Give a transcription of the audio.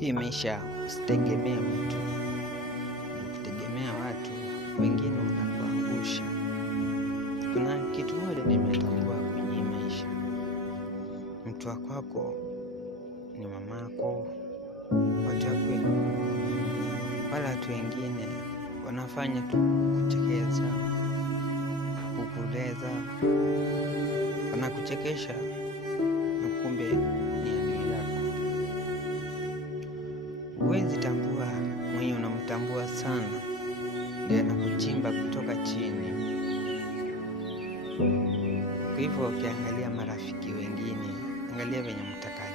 Hii maisha usitegemee mtu, ukitegemea watu wengine unakuangusha. Kuna kitu moja nimetambua kwenye maisha, mtu wa kwako ni mamako, watu wa kwenu, wala watu wengine wanafanya tu kuchekeza, kukuleza, wanakuchekesha na kumbe ni adui yako. Huwezi tambua mwenye unamtambua sana ndiye anakuchimba kutoka chini. Kwa hivyo ukiangalia marafiki wengine, angalia venye mtaka